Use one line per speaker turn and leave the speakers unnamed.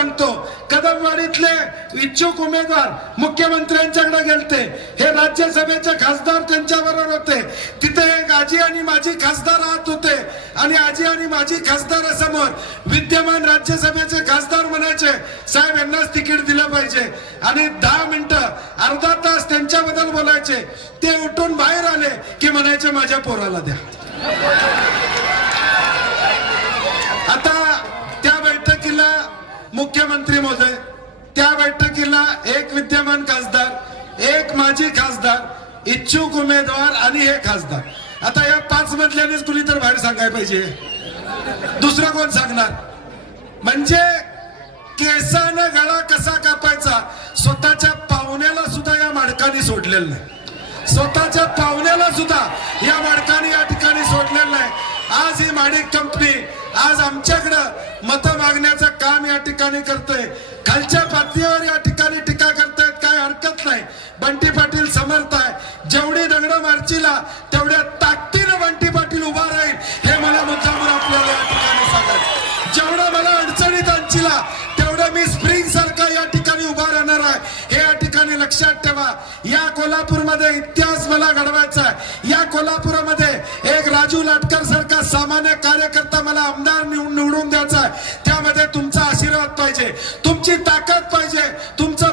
सांगतो कदमवाडीतले इच्छुक उमेदवार मुख्यमंत्र्यांच्याकडे गेलते. हे राज्यसभेचे खासदार त्यांच्याबरोबर होते. तिथे एक आजी आणि माझी खासदार राहत होते. आणि आजी आणि माझी खासदारासमोर विद्यमान राज्यसभेचे खासदार म्हणायचे साहेब यांनाच तिकीट दिलं पाहिजे. आणि दहा मिनिटं अर्धा तास त्यांच्याबद्दल बोलायचे. ते उठून बाहेर आले की म्हणायचे माझ्या पोराला द्या. मुख्यमंत्री महोदय त्या बैठकीला एक विद्यमान खासदार एक माजी खासदार इच्छुक उमेदवार आणि हे खासदार. आता या पाच मधल्यानेच कुणी तर बाहेर सांगायला पाहिजे. दुसरं कोण सांगणार? म्हणजे केसानं गळा कसा कापायचा? स्वतःच्या पाहुण्याला सुद्धा या माडकाने सोडलेलं नाही. स्वतःच्या पाहुण्याला सुद्धा या माडकाने या ठिकाणी सोडलेलं नाही. आज ही माडिक कंपनी आज आमच्याकडं मत मागण्याचं या ठिकाणी करतोय. खालच्या पातळीवर या ठिकाणी टीका करतायत काय हरकत नाही. बंटी पाटील समर्थ आहे. जेवढी दगड मारचीला तेवढ्या ताकदीनं बंटी पाटील उभा राहील. हे मला मुद्दामून आपल्याला या ठिकाणी सांगत जेवढं मला अडचणीत आणचीला तेवढं मी स्प्रिंग सारखा या ठिकाणी उभा राहणार आहे. हे या ठिकाणी लक्षात ठेवा. या कोल्हापूरमध्ये इतिहास मला घडवायचा आहे. या कोल्हापुरामध्ये एक राजू लाटकर सारखा सामान्य कार्यकर्ता मला आमदार निवड- निवडून द्यायचा आहे. तुमची ताकद पाहिजे. तुमचं